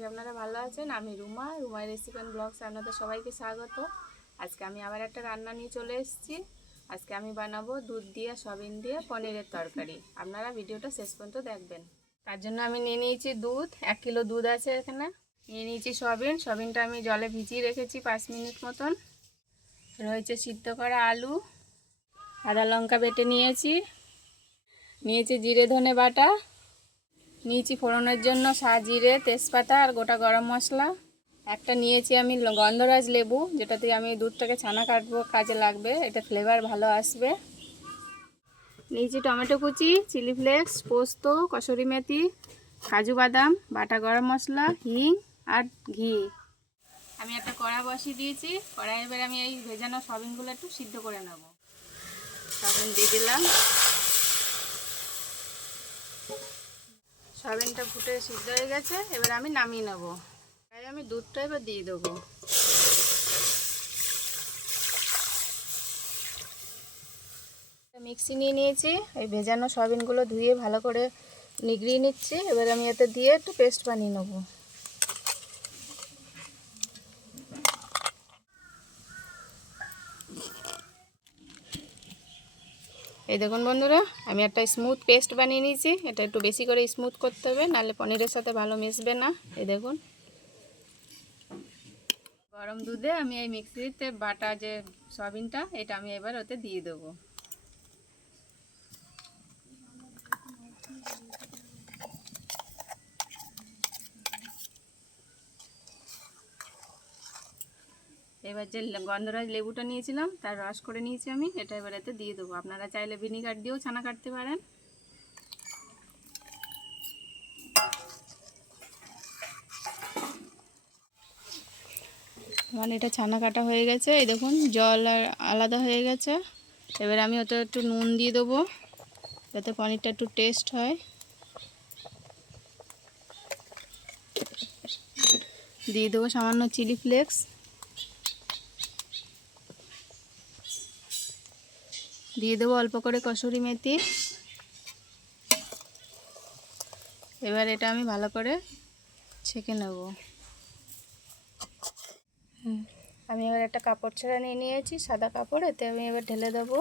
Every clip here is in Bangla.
করি আপনারা ভালো আছেন। আমি রুমাই রেসিপি অ্যান্ড ব্লগস আপনাদের সবাইকে স্বাগত। আজকে আমি আবার একটা রান্না নিয়ে চলে এসেছি। আজকে আমি বানাবো দুধ দিয়ে সয়াবিন দিয়ে পনিরের তরকারি। আপনারা ভিডিওটা শেষ পর্যন্ত দেখবেন। তার জন্য আমি নিয়ে নিয়েছি দুধ, 1 কিলো দুধ আছে এখানে। নিয়ে নিয়েছি সয়াবিনটা আমি জলে ভিজিয়ে রেখেছি 5 মিনিট মতন। রয়েছে সিদ্ধ করা আলু, আদা লঙ্কা বেটে নিয়েছি জিরে ধনে বাটা, নিয়েছি ফোড়নের জন্য জিরে তেজপাতা আর গোটা গরম মশলা। একটা নিয়েছি আমি গন্ধরাজ লেবু, যেটা দিয়ে আমি দুধটাকে ছানা কাটবো, কাজে লাগবে, এটা ফ্লেভার ভালো আসবে। নিয়েছি টমেটো কুচি, চিলি ফ্লেক্স, পোস্ত, কসুরি মেথি, কাজু বাদাম, বাটা গরম মশলা, হিং আর ঘি। আমি একটা কড়া বসিয়ে দিয়েছি। কড়াই এবার আমি এই ভেজানো সয়াবিনগুলো একটু সিদ্ধ করে নেব। সয়াবিন দিয়ে দিলাম। সয়াবিনটা ফুটে সিদ্ধ হয়ে গেছে, এবার আমি নামিয়ে নেব। তাই আমি দুধটা এবার দিয়ে দেবো। মিক্সি নিয়ে নিয়েছি, এই ভেজানো সয়াবিনগুলো ধুয়ে ভালো করে নিগড়িয়ে নিচ্ছি। এবার আমি এতে দিয়ে একটু পেস্ট বানিয়ে নেব। এই দেখুন বন্ধুরা, আমি একটা স্মুথ পেস্ট বানিয়ে নিয়েছি। এটা একটু বেশি করে স্মুথ করতে হবে, নাহলে পনিরের সাথে ভালো মিশবে না। এই দেখুন, গরম দুধে আমি এই মিক্সিতে বাটা যে সয়াবিনটা, এটা আমি এবার ওতে দিয়ে দেবো। এবার যে গন্ধরাজ লেবুটা নিয়েছিলাম, তার রস করে নিয়েছি আমি, এটা এবার এতে দিয়ে দেবো। আপনারা চাইলে ভিনিগার দিয়েও ছানা কাটতে পারেন। মানে এটা ছানা কাটা হয়ে গেছে। এই দেখুন, জল আর আলাদা হয়ে গেছে। এবার আমি ওটা একটু নুন দিয়ে দেবো, যাতে পনিরটা একটু টেস্ট হয়। দিয়ে দেবো সামান্য চিলি ফ্লেক্স। দিয়ে দেবো অল্প করে কসুরি মেথি। এবার এটা আমি ভালো করে ছেঁকে নেব। আমি এবার একটা কাপড় ছেঁড়া নিয়ে নিয়েছি, সাদা কাপড়, এতে আমি এবার ঢেলে দেবো।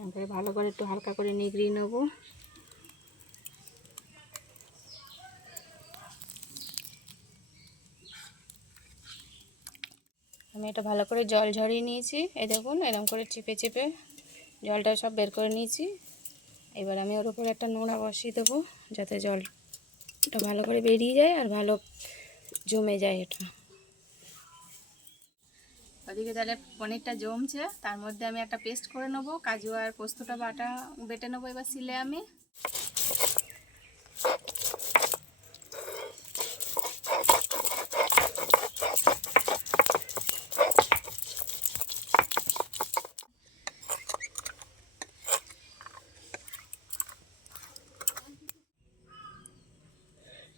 এবারে ভালো করে একটু হালকা করে নিগড়িয়ে নেব। আমি এটা ভালো করে জল ঝরিয়ে নিয়েছি। এই দেখুন, এরকম করে চিপে চিপে জলটা সব বের করে নিয়েছি। এবার আমি ওর উপরে একটা নোড়া বসিয়ে দেবো, যাতে জলটা ভালো করে বেরিয়ে যায় আর ভালো জমে যায় এটা। ওদিকে তাহলে পনিরটা জমছে, তার মধ্যে আমি একটা পেস্ট করে নেবো। কাজু আর পোস্তটা বেটে নেবো এবার সিলে আমি।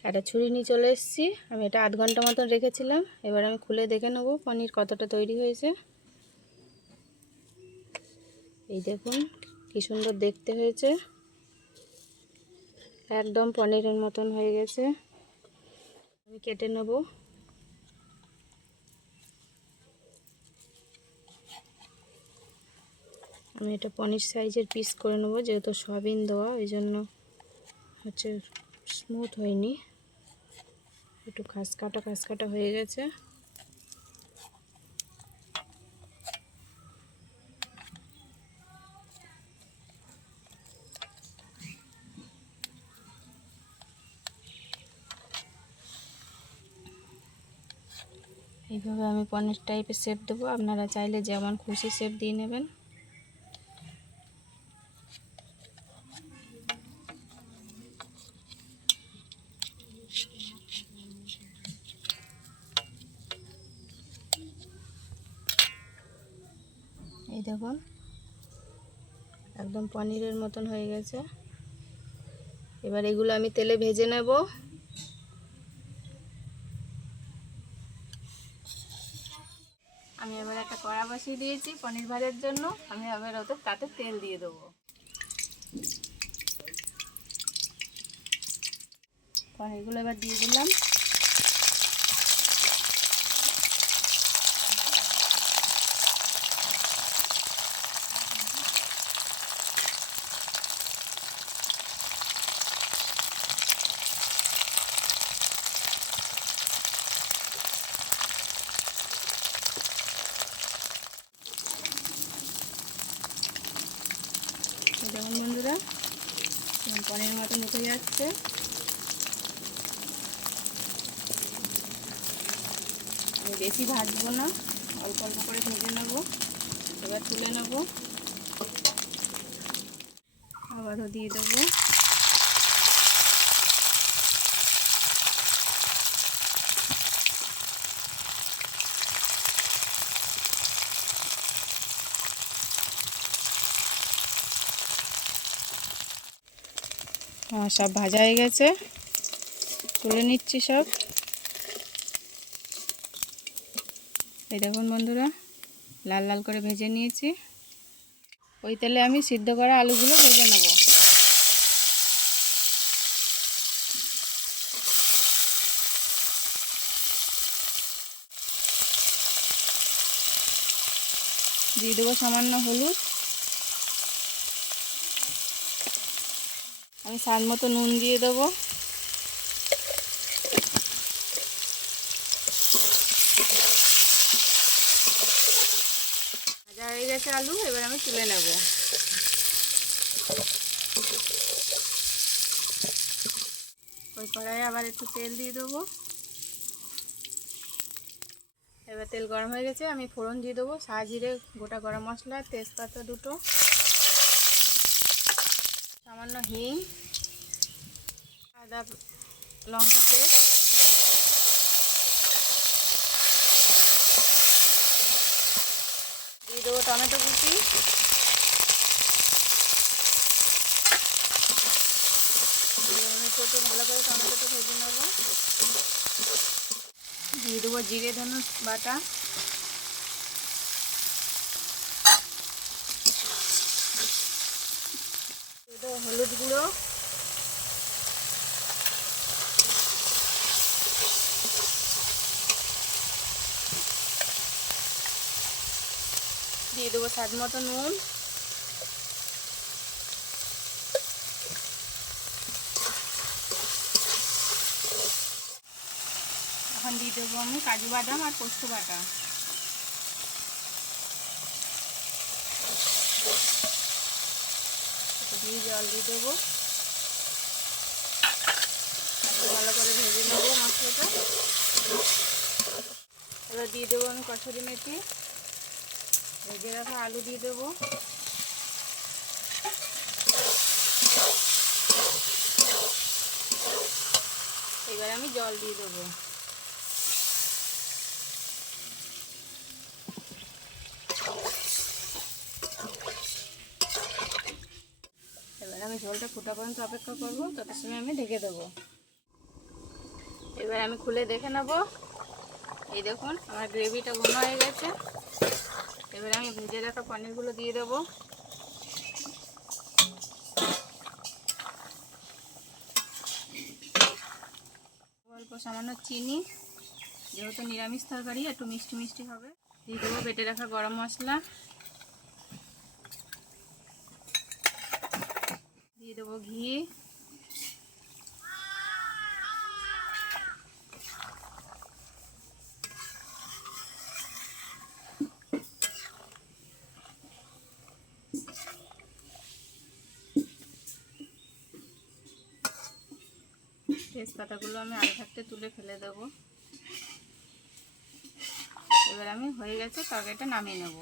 একটা ছুরি নিয়ে চলে এসেছি। আমি এটা আধ ঘন্টা মতন রেখেছিলাম। এবার আমি খুলে দেখে নেব পনির কতটা তৈরি হয়েছে। এই দেখুন কি সুন্দর দেখতে হয়েছে, একদম পনিরের মতন হয়ে গেছে। আমি কেটে নেব। আমি এটা পনির সাইজের পিস করে নেব, যেহেতু সয়াবিন দেওয়া, এই জন্য হচ্ছে স্মুথ হয়নি, একটু খাসকাটা হয়ে গেছে। এইভাবে আমি পনির টাইপের শেপ দেবো, আপনারা চাইলে যেমন খুশি শেপ দিয়ে নেবেন। এই দেখুন, একদম পনিরের মতন হয়ে গেছে। এবার এগুলো আমি তেলে ভেজে নেব। আমি এবার একটা কড়া বসিয়ে দিয়েছি পনির ভাজার জন্য। আমি আবার তাতে তেল দিয়ে দেবো। পনিরগুলো এবার দিয়ে দিলাম। দেখুন বন্ধুরা, পনিরের মতন উঠে যাচ্ছে। আমি বেশি ভাজবো না, অল্প অল্প করে ভেজে নেব। এবার তুলে নেব, আবারও দিয়ে দেবো। সব ভাজা হয়ে গেছে, তুলে নিচ্ছি সব। এই দেখুন বন্ধুরা, লাল লাল করে ভেজে নিয়েছি। ওই তেলে আমি সিদ্ধ করা আলুগুলো ভেজে নেব। দিয়ে দেবো সামান্য হলুদ। আমি স্বাদ মতো নুন দিয়ে দেবো। ভাজা হয়ে গেছে আলু, এবার আমি তুলে নেব। ওই কড়াইয়ে আবার একটু তেল দিয়ে দেবো। এবার তেল গরম হয়ে গেছে, আমি ফোড়ন দিয়ে দেবো। সাজিরে গোটা গরম মশলা, তেজপাতা দুটো, সামান্য হিং, আদা লঙ্কা পেস্ট, দিয়ে দেবো টমেটো কুচি, ভালো করে টমেটোটা ভেজে নেব। দিয়ে দেবো জিরে ধনে বাটা, দিয়ে দেবো হলুদ গুঁড়ো, দিয়ে দেবো স্বাদ মতো নুন, এখন দিয়ে দেবো আমি কাজু বাদাম আর পোস্ত বাটা। দিয়ে জল দিয়ে দেবো, ভালো করে ভেজে নেবো মশলাটা। এবার দিয়ে দেবো আমি কসুরি মেথি, ভেজে রাখা আলু দিয়ে দেবো। এবার আমি জল দিয়ে দেবো। এবার আমি ঝোলটা ফোটা পর্যন্ত অপেক্ষা করবো, তত সময় আমি ঢেকে দেবো। এবার আমি খুলে দেখে নেব। এই দেখুন আমার গ্রেভিটা ঘন হয়ে গেছে। এবার আমি ভেজে রাখা পনিরগুলো দিয়ে দেবো। অল্প সামান্য চিনি, যেহেতু নিরামিষ তরকারি একটু মিষ্টি মিষ্টি হবে। দিয়ে দেবো বেটে রাখা গরম মশলা, দিয়ে দেবো ঘি, তেজপাতাগুলো আমি আগে থাকতে তুলে ফেলে দেবো। এবার আমি হয়ে গেছে, তরকারিটা নামিয়ে নেব।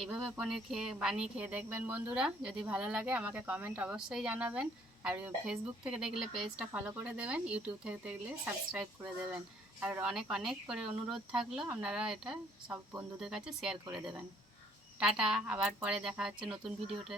এইভাবে পনির বানিয়ে খেয়ে দেখবেন বন্ধুরা। যদি ভালো লাগে আমাকে কমেন্ট অবশ্যই জানাবেন। আর ফেসবুক থেকে দেখলে পেজটা ফলো করে দেবেন, ইউটিউব থেকে দেখলে সাবস্ক্রাইব করে দেবেন। আর অনেক অনেক করে অনুরোধ থাকলো আপনারা এটা সব বন্ধুদের কাছে শেয়ার করে দেবেন। টাটা, আবার পরে দেখা হচ্ছে নতুন ভিডিওতে।